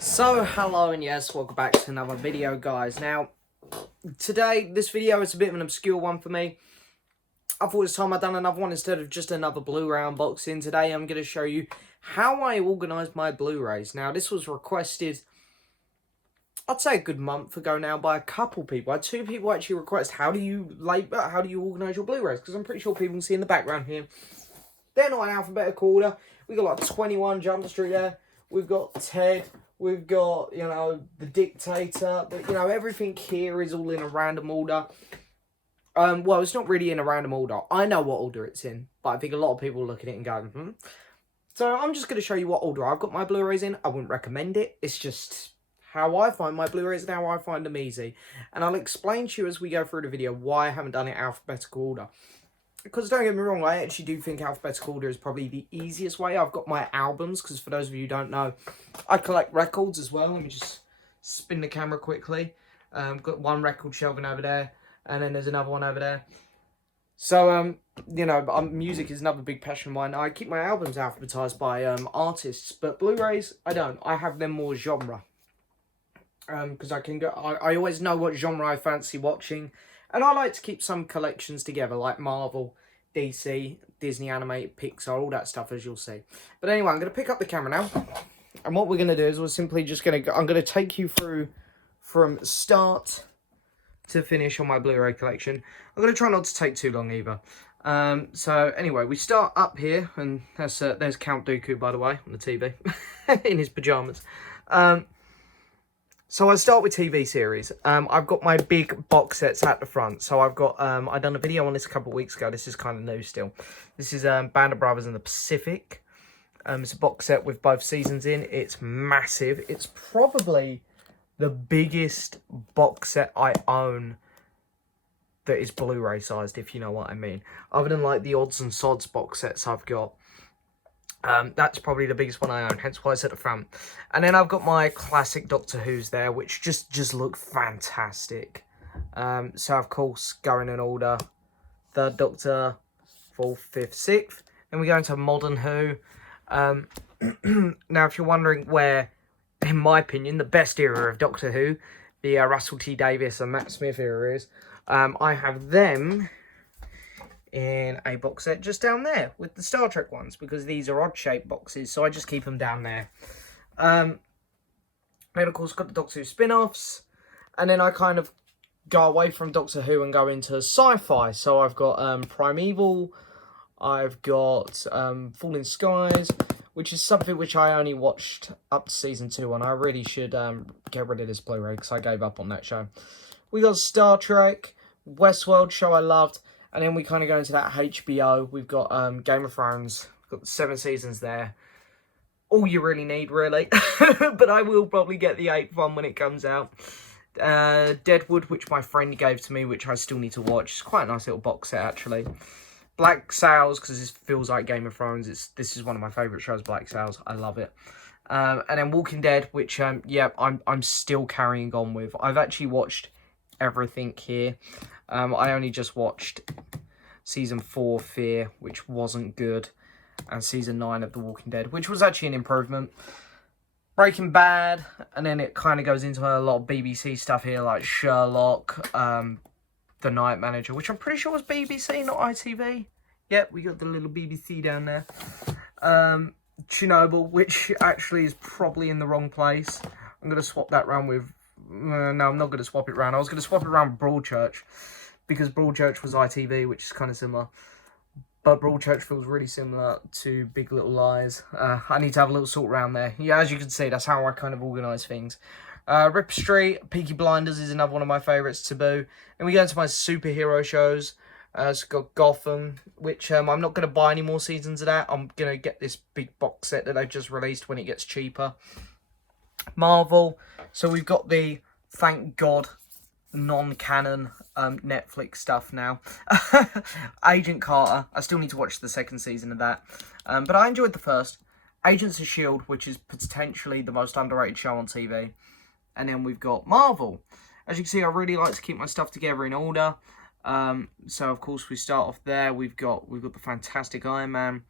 So, hello and yes, welcome back to another video, guys. Now, today, this video is a bit of an obscure one for me. I thought it's time I'd done another one instead of just another Blu-ray unboxing. Today, I'm going to show you how I organise my Blu-rays. Now, this was requested, I'd say a good month ago now, by a couple people. I had two people actually request, how do you organise your Blu-rays? Because I'm pretty sure people can see in the background here. They're not in alphabetical order. We got like 21 Jump Street there. We've got Ted. We've got, The Dictator. But, everything here is all in a random order. Well, it's not really in a random order. I know what order it's in. But I think a lot of people look at it and go, So I'm just going to show you what order I've got my Blu-rays in. I wouldn't recommend it. It's just how I find my Blu-rays and how I find them easy. And I'll explain to you as we go through the video why I haven't done it alphabetical order. Because don't get me wrong, I actually do think alphabetical order is probably the easiest way. I've got my albums, because for those of you who don't know, I collect records as well. Let me just spin the camera quickly. Got one record shelving over there, and then there's another one over there. So, music is another big passion of mine. I keep my albums alphabetized by artists, but Blu-rays, I don't. I have them more genre. Because I always know what genre I fancy watching. And I like to keep some collections together, like Marvel, DC, Disney Animated, Pixar, all that stuff, as you'll see. But anyway, I'm going to pick up the camera now. And what we're going to do is I'm going to take you through from start to finish on my Blu-ray collection. I'm going to try not to take too long either. So anyway, we start up here, and there's Count Dooku, by the way, on the TV, in his pyjamas. So I start with TV series. I've got my big box sets at the front. So I've got, I done a video on this a couple of weeks ago. This is kind of new still. This is Band of Brothers in the Pacific. It's a box set with both seasons in. It's massive. It's probably the biggest box set I own that is Blu-ray sized, if you know what I mean. Other than like the odds and sods box sets I've got. That's probably the biggest one I own, hence why it's at the front. And then I've got my classic Doctor Who's there, which just look fantastic. So of course, going in order, Third Doctor, 4th, 5th, 6th. Then we go into Modern Who. Now, if you're wondering where, in my opinion, the best era of Doctor Who, the Russell T Davies and Matt Smith era is, I have them in a box set just down there with the Star Trek ones, because these are odd shaped boxes, so I just keep them down there. Then of course got the Doctor Who spin-offs, and then I kind of go away from Doctor Who and go into sci-fi. So I've got Primeval, I've got Falling Skies, which is something which I only watched up to season 2 on. I really should get rid of this Blu-ray because I gave up on that show. We got Star Trek, Westworld, show I loved. And then we kind of go into that HBO. We've got Game of Thrones. We've got 7 seasons there. All you really need, really. But I will probably get the 8th one when it comes out. Deadwood, which my friend gave to me, which I still need to watch. It's quite a nice little box set, actually. Black Sails, because this feels like Game of Thrones. This is one of my favourite shows, Black Sails. I love it. And then Walking Dead, which, I'm still carrying on with. I've actually watched everything here. I only just watched season 4 Fear, which wasn't good, and season 9 of The Walking Dead, which was actually an improvement. Breaking Bad, and then it kind of goes into a lot of BBC stuff here, like Sherlock, The Night Manager, which I'm pretty sure was BBC, not ITV. Yep, we got the little BBC down there. Chernobyl, which actually is probably in the wrong place. I'm going to swap that round with... no, I'm not going to swap it round. I was going to swap it around with Broadchurch, because Broadchurch was ITV, which is kind of similar. But Broadchurch feels really similar to Big Little Lies. I need to have a little sort around there. Yeah, as you can see, that's how I kind of organise things. Rip Street, Peaky Blinders is another one of my favourites, Taboo. And we go into my superhero shows. It's got Gotham, which I'm not going to buy any more seasons of that. I'm going to get this big box set that they've just released when it gets cheaper. Marvel. So we've got the, thank God, non-canon Netflix stuff now. Agent Carter. I still need to watch the 2nd season of that. But I enjoyed the first. Agents of S.H.I.E.L.D., which is potentially the most underrated show on TV. And then we've got Marvel. As you can see, I really like to keep my stuff together in order. So, of course, we start off there. We've got the fantastic Iron Man.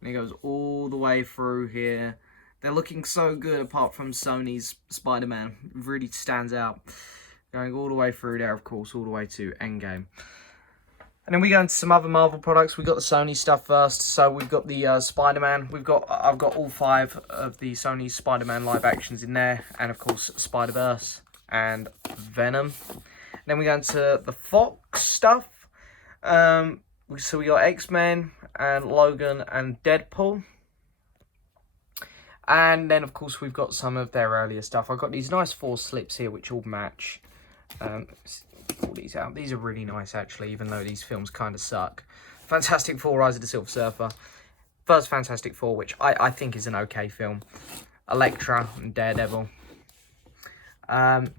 And it goes all the way through here They're looking so good apart from Sony's Spider-Man. It really stands out. Going all the way through there, of course, all the way to Endgame. And then we go into some other Marvel products. We got the Sony stuff first. So we've got the Spider-Man. I've got all 5 of the Sony Spider-Man live actions in there, and of course Spider-Verse and Venom. And then we go into the Fox stuff. So we got X-Men and Logan and Deadpool. And then, of course, we've got some of their earlier stuff. I've got these nice 4 slips here, which all match. Pull these out. These are really nice, actually, even though these films kind of suck. Fantastic Four, Rise of the Silver Surfer. First Fantastic Four, which I think is an okay film. Elektra and Daredevil. And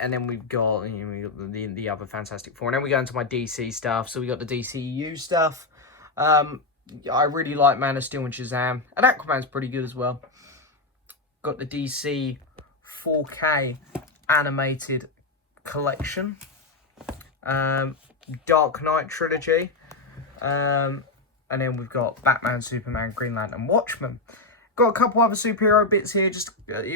then we've got, the other Fantastic Four. And then we go into my DC stuff. So we got the DCU stuff. I really like Man of Steel and Shazam. And Aquaman's pretty good as well. Got the DC 4K animated collection. Dark Knight trilogy. And then we've got Batman, Superman, Green Lantern, Watchmen. Got a couple other superhero bits here.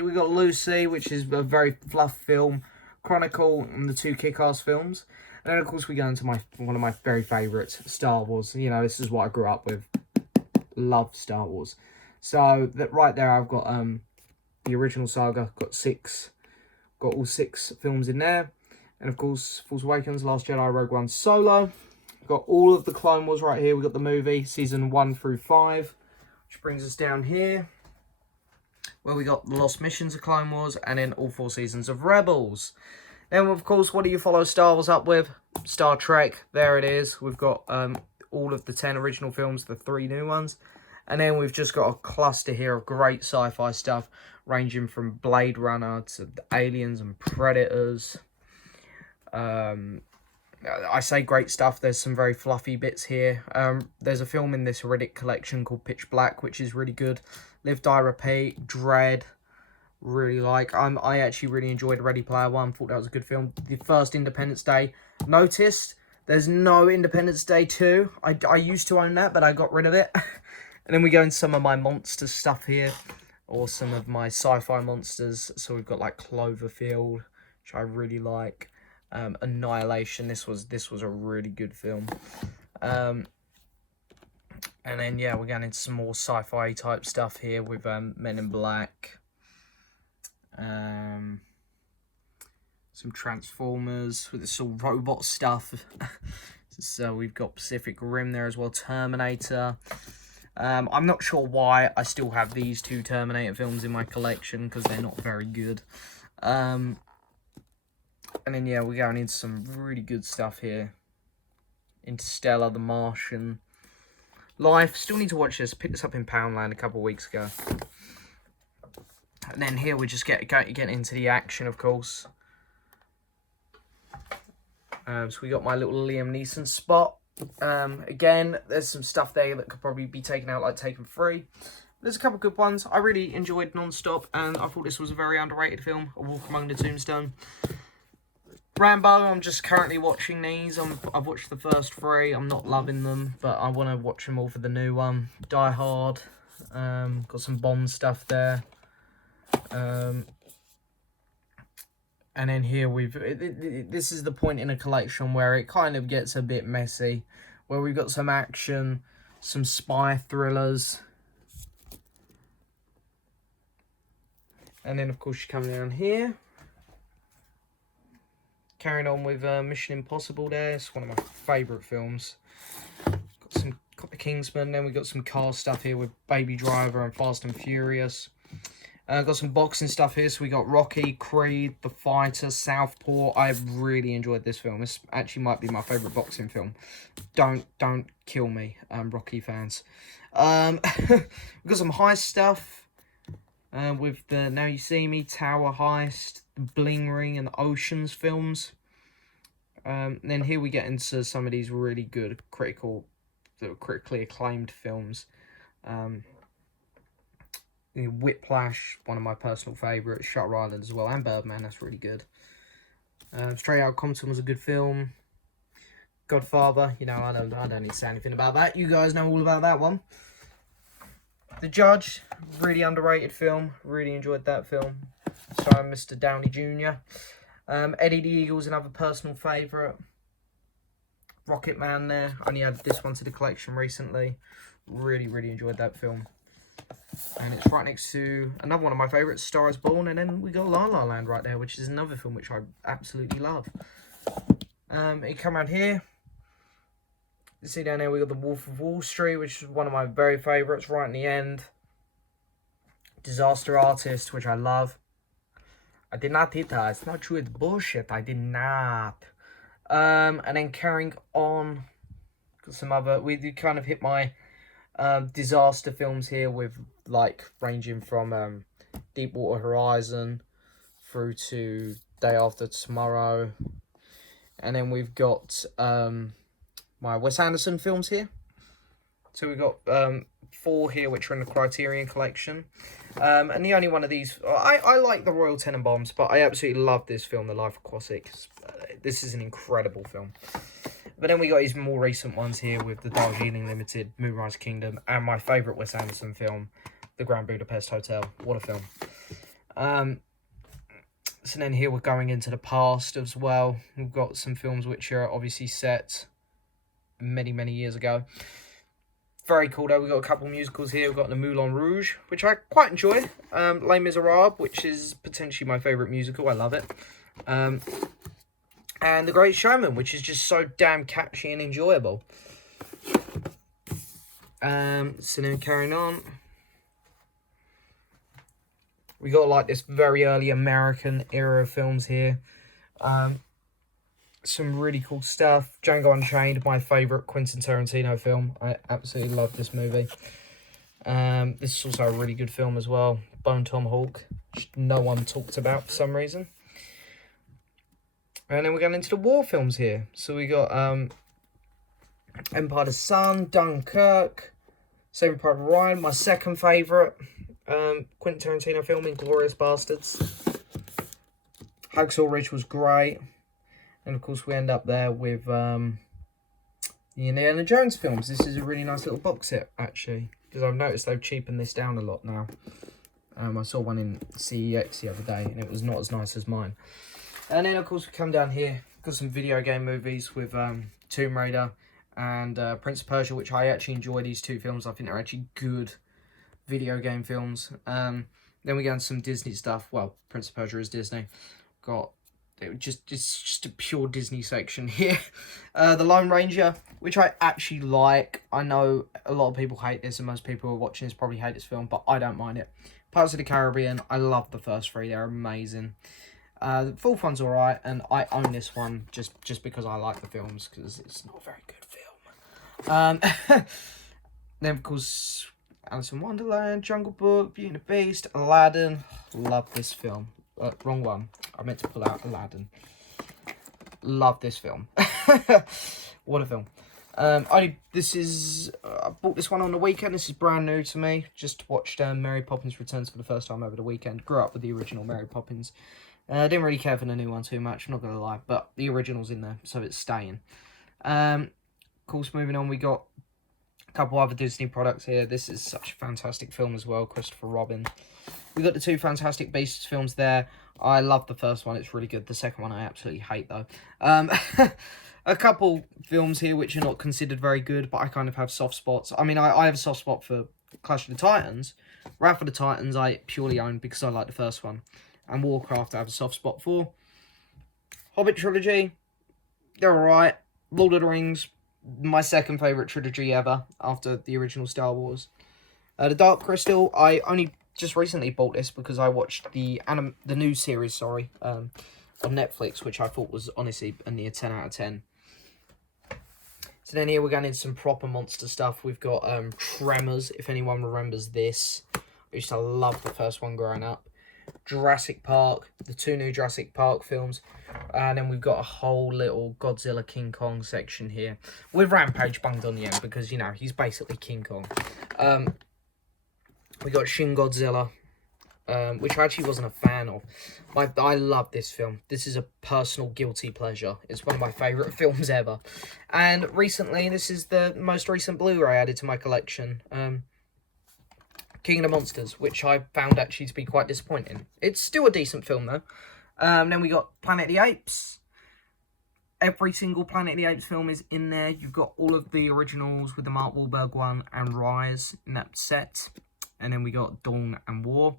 We got Lucy, which is a very fluff film. Chronicle and the 2 Kick-Ass films. And then, of course, we go into one of my very favourites, Star Wars. You know, this is what I grew up with. Love Star Wars. So, right there, I've got the original saga. Got all 6 films in there. And, of course, Force Awakens, Last Jedi, Rogue One, Solo. Got all of the Clone Wars right here. We've got the movie, season 1 through 5. Which brings us down here, where we got the Lost Missions of Clone Wars, and then all 4 seasons of Rebels. Then, of course, what do you follow Star Wars up with? Star Trek. There it is. We've got all of the 10 original films, the 3 new ones. And then we've just got a cluster here of great sci-fi stuff, ranging from Blade Runner to Aliens and Predators. I say great stuff. There's some very fluffy bits here. There's a film in this Riddick collection called Pitch Black, which is really good. Live, Die, Repeat, Dread. Really like. I actually really enjoyed Ready Player One. Thought that was a good film. The first Independence Day. Noticed there's no Independence Day 2. I used to own that, but I got rid of it. And then we go into some of my monster stuff here, or some of my sci-fi monsters. So we've got like Cloverfield, which I really like. Annihilation. This was a really good film. And then yeah, we're going into some more sci-fi type stuff here with Men in Black. Some Transformers with this all robot stuff. So we've got Pacific Rim there as well. Terminator. I'm not sure why I still have these 2 Terminator films in my collection, because they're not very good. And then yeah, we're going into some really good stuff here. Interstellar, The Martian. Life. Still need to watch this. Picked this up in Poundland a couple of weeks ago. And then here we just get into the action, of course. So we got my little Liam Neeson spot. Again, there's some stuff there that could probably be taken out, like Taken 3. There's a couple good ones. I really enjoyed Non-Stop, and I thought this was a very underrated film. A Walk Among the Tombstone. Rambo, I'm just currently watching these. I've watched the first 3. I'm not loving them, but I want to watch them all for the new one. Die Hard. Got some Bond stuff there. And then here this is the point in a collection where it kind of gets a bit messy, where we've got some action, some spy thrillers, and then of course you come down here, carrying on with Mission Impossible. There, it's one of my favourite films. Got the Kingsman. Then we got some car stuff here with Baby Driver and Fast and Furious. Got some boxing stuff here. So we got Rocky, Creed, The Fighter, Southpaw. I really enjoyed this film. This actually might be my favourite boxing film. Don't kill me, Rocky fans. We've got some heist stuff with the Now You See Me, Tower Heist, the Bling Ring, and the Oceans films. And then here we get into some of these really good critically acclaimed films. Whiplash, one of my personal favourites. Shutter Island as well, and Birdman, that's really good. Straight Outta Compton was a good film. Godfather, I don't need to say anything about that. You guys know all about that one. The Judge, really underrated film. Really enjoyed that film. Starring Mr. Downey Jr. Eddie the Eagle's another personal favourite. Rocket Man there. Only added this one to the collection recently. Really, really enjoyed that film. And it's right next to another one of my favourites, Star is Born. And then we got La La Land right there, which is another film which I absolutely love. You come around here. You see down there we got The Wolf of Wall Street, which is one of my very favourites right in the end. Disaster Artist, which I love. I did not hit that. It's not true. It's bullshit. I did not. And then carrying on, got some other. We kind of hit my disaster films here with like ranging from Deepwater Horizon through to Day After Tomorrow, and then we've got my Wes Anderson films here. So we've got 4 here which are in the Criterion collection. And the only one of these, I like the Royal Tenenbaums, but I absolutely love this film, The Life Aquatic. This is an incredible film. But then we got his more recent ones here with The Darjeeling Limited, Moonrise Kingdom, and my favourite Wes Anderson film, The Grand Budapest Hotel. What a film. So then here we're going into the past as well. We've got some films which are obviously set many, many years ago. Very cool though. We've got a couple musicals here. We've got the Moulin Rouge, which I quite enjoy. Les Miserables, which is potentially my favourite musical. I love it. And The Great Showman, which is just so damn catchy and enjoyable. So then carrying on. We got like this very early American era of films here. Some really cool stuff. Django Unchained, my favourite Quentin Tarantino film. I absolutely love this movie. This is also a really good film as well. Bone Tomahawk, which no one talked about for some reason. And then we're going into the war films here. So we got Empire of the Sun, Dunkirk, Saving Private Ryan, my second favourite Quentin Tarantino film, Inglourious Bastards. Hacksaw Ridge was great. And of course we end up there with the Indiana Jones films. This is a really nice little box set actually, because I've noticed they've cheapened this down a lot now. I saw one in CEX the other day and it was not as nice as mine. And then of course we come down here, got some video game movies with Tomb Raider and Prince of Persia, which I actually enjoy these 2 films. I think they're actually good video game films. Then we go into some Disney stuff. Well, Prince of Persia is Disney. It's just a pure Disney section here. The Lone Ranger, which I actually like. I know a lot of people hate this, and most people who are watching this probably hate this film, but I don't mind it. Pirates of the Caribbean, I love the first 3. They're amazing. The 4th one's alright, and I own this one just because I like the films, because it's not a very good film. Then, of course, Alice in Wonderland, Jungle Book, Beauty and the Beast, Aladdin. Love this film. Wrong one. I meant to pull out Aladdin. Love this film. What a film. I bought this one on the weekend. This is brand new to me. Just watched Mary Poppins Returns for the first time over the weekend. Grew up with the original Mary Poppins. Didn't really care for the new one too much, I'm not going to lie. But the original's in there, so it's staying. Of course, moving on, we got a couple other Disney products here. This is such a fantastic film as well, Christopher Robin. We got the 2 Fantastic Beasts films there. I love the first one, it's really good. The second one I absolutely hate though. A couple films here which are not considered very good, but I kind of have soft spots. I mean, I have a soft spot for Clash of the Titans. Wrath of the Titans I purely own because I like the first one. And Warcraft I have a soft spot for. Hobbit trilogy, they're alright. Lord of the Rings, my second favourite trilogy ever after the original Star Wars. The Dark Crystal, I only just recently bought this because I watched the new series, on Netflix, which I thought was honestly a near 10 out of 10. So then here we're going into some proper monster stuff. We've got Tremors, if anyone remembers this. I used to love the first one growing up. Jurassic Park, the 2 new Jurassic Park films. And then we've got a whole little Godzilla King Kong section here. With Rampage bunged on the end because, you know, he's basically King Kong. We got Shin Godzilla, which I actually wasn't a fan of. I love this film. This is a personal guilty pleasure. It's one of my favourite films ever. And recently, this is the most recent Blu-ray added to my collection. King of the Monsters, which I found actually to be quite disappointing. It's still a decent film, though. Then we got Planet of the Apes. Every single Planet of the Apes film is in there. You've got all of the originals with the Mark Wahlberg one and Rise in that set. And then we got Dawn and War.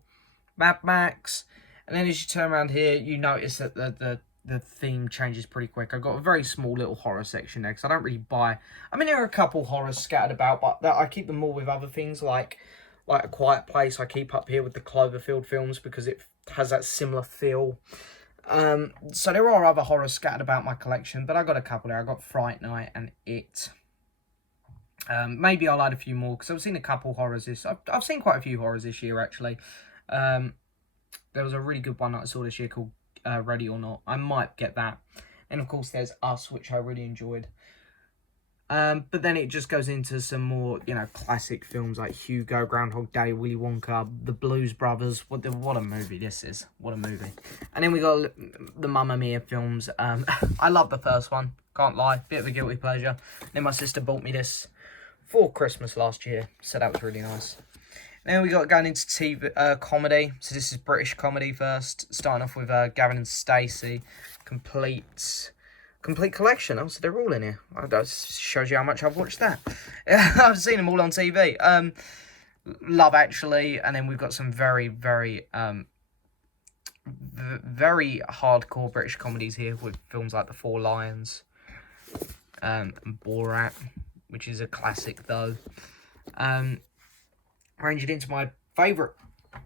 Mad Max. And then as you turn around here, you notice that the theme changes pretty quick. I've got a very small little horror section there because I don't really buy... I mean, there are a couple horrors scattered about, but I keep them more with other things like A Quiet Place. I keep up here with the Cloverfield films because it has that similar feel. So there are other horrors scattered about my collection, but I got a couple there. I got Fright Night and It. Maybe I'll add a few more because I've seen a couple horrors I've seen quite a few horrors this year actually. There was a really good one that I saw this year called Ready or Not. I might get that. And of course there's Us, which I really enjoyed. But then it just goes into some more, you know, classic films like Hugo, Groundhog Day, Willy Wonka, The Blues Brothers. What a movie this is. What a movie. And then we got the Mamma Mia films. I love the first one. Can't lie. Bit of a guilty pleasure. Then my sister bought me this for Christmas last year. So that was really nice. Then we got going into TV comedy. So this is British comedy first. Starting off with Gavin and Stacey. Complete collection. Oh, so they're all in here. That shows you how much I've watched that. I've seen them all on TV. Love Actually, and then we've got some very, very, very hardcore British comedies here with films like The Four Lions, and Borat, which is a classic though. Ranging into my favourite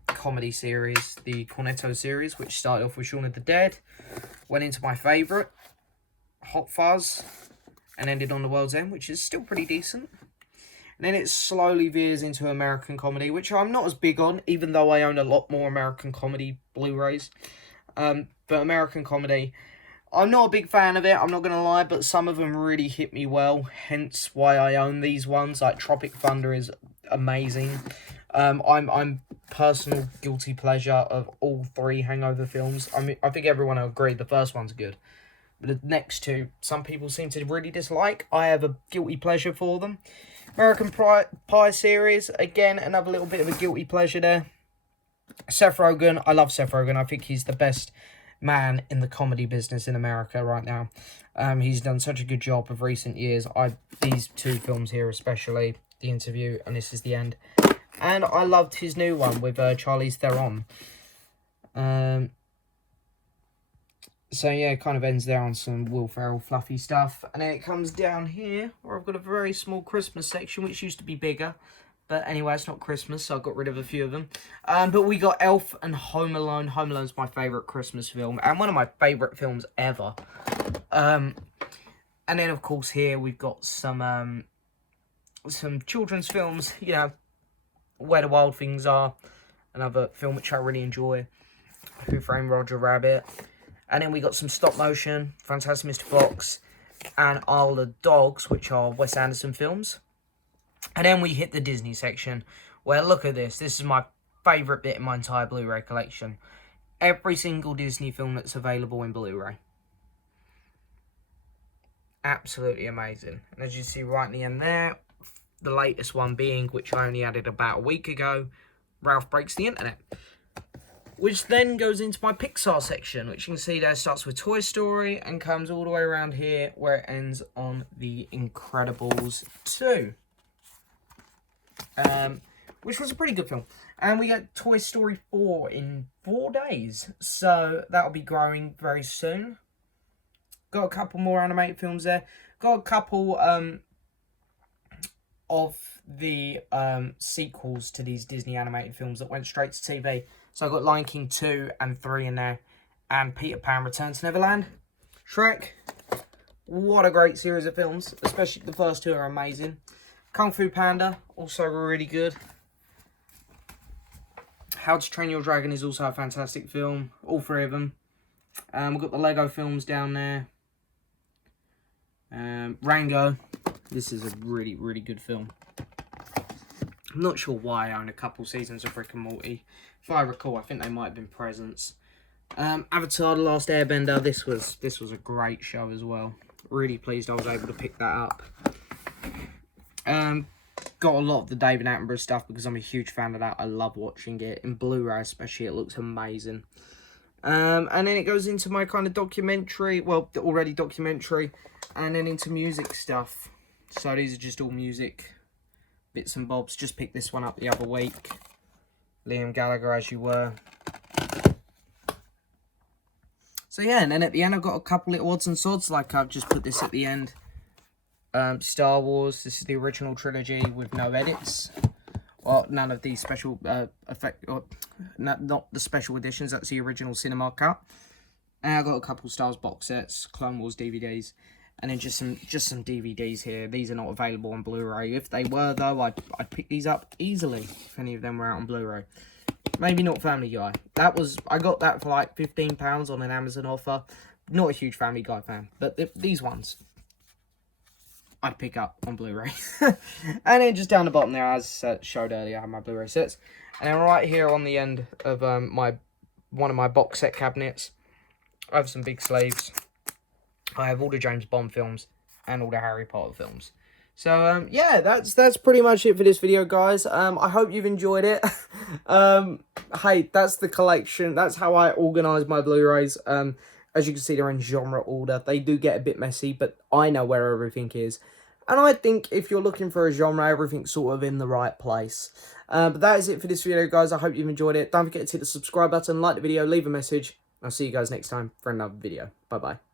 comedy series, the Cornetto series, which started off with Shaun of the Dead, went into my favourite, Hot Fuzz, and ended on The World's End, which is still pretty decent. And then it slowly veers into American comedy, which I'm not as big on, even though I own a lot more American comedy Blu-rays. But American comedy, I'm not a big fan of it, I'm not going to lie, but some of them really hit me well, hence why I own these ones. Like Tropic Thunder is amazing. I'm personal guilty pleasure of all three Hangover films. I mean, I think everyone will agree the first one's good. But the next two, some people seem to really dislike. I have a guilty pleasure for them. American Pie series, again, another little bit of a guilty pleasure there. Seth Rogen, I love Seth Rogen. I think he's the best man in the comedy business in America right now. He's done such a good job of recent years. These two films here especially, The Interview and This Is the End. And I loved his new one with Charlize Theron. So yeah, it kind of ends there on some Will Ferrell fluffy stuff. And then it comes down here, where I've got a very small Christmas section, which used to be bigger. But anyway, it's not Christmas, so I got rid of a few of them. But we got Elf and Home Alone. Home Alone's my favourite Christmas film, and one of my favourite films ever. And then, of course, here we've got some children's films, you know, Where the Wild Things Are. Another film which I really enjoy. Who Framed Roger Rabbit. And then we got some stop motion, Fantastic Mr. Fox, and Isle of the Dogs, which are Wes Anderson films. And then we hit the Disney section, where, look at this. This is my favourite bit in my entire Blu-ray collection. Every single Disney film that's available in Blu-ray. Absolutely amazing. And as you see right in the end there, the latest one being, which I only added about a week ago, Ralph Breaks the Internet. Which then goes into my Pixar section, which you can see there starts with Toy Story and comes all the way around here, where it ends on The Incredibles 2. Which was a pretty good film. And we get Toy Story 4 in 4 days. So that'll be growing very soon. Got a couple more animated films there. Got a couple of the sequels to these Disney animated films that went straight to TV. So I've got Lion King 2 and 3 in there. And Peter Pan Return to Neverland. Shrek. What a great series of films. Especially the first two are amazing. Kung Fu Panda. Also really good. How to Train Your Dragon is also a fantastic film. All three of them. We've got the Lego films down there. Rango. This is a really, really good film. I'm not sure why I own a couple seasons of Rick and Morty. If I recall, I think they might have been presents. Avatar: The Last Airbender. This was a great show as well. Really pleased I was able to pick that up. got a lot of the David Attenborough stuff because I'm a huge fan of that. I love watching it. In Blu-ray especially, it looks amazing. And then it goes into my kind of documentary, well, already documentary, and then into music stuff. So these are just all music bits and bobs. Just picked this one up the other week. Liam Gallagher, As You Were. So yeah, and then at the end I've got a couple little odds and sods, like I've just put this at the end. Star Wars, this is the original trilogy with no edits. Well, none of these special not the special editions, that's the original cinema cut. And I've got a couple Star Wars box sets, Clone Wars DVDs, and then just some DVDs here. These are not available on Blu-ray. If they were though, I'd pick these up easily if any of them were out on Blu-ray. Maybe not Family Guy. I got that for like £15 on an Amazon offer. Not a huge Family Guy fan, but these ones I'd pick up on Blu-ray. And then just down the bottom there, as showed earlier, I have my Blu-ray sets. And then right here on the end of one of my box set cabinets, I have some big sleeves. I have all the James Bond films and all the Harry Potter films. So, yeah, that's pretty much it for this video, guys. I hope you've enjoyed it. Hey, that's the collection. That's how I organise my Blu-rays. As you can see, they're in genre order. They do get a bit messy, but I know where everything is. And I think if you're looking for a genre, everything's sort of in the right place. But that is it for this video, guys. I hope you've enjoyed it. Don't forget to hit the subscribe button, like the video, leave a message. I'll see you guys next time for another video. Bye-bye.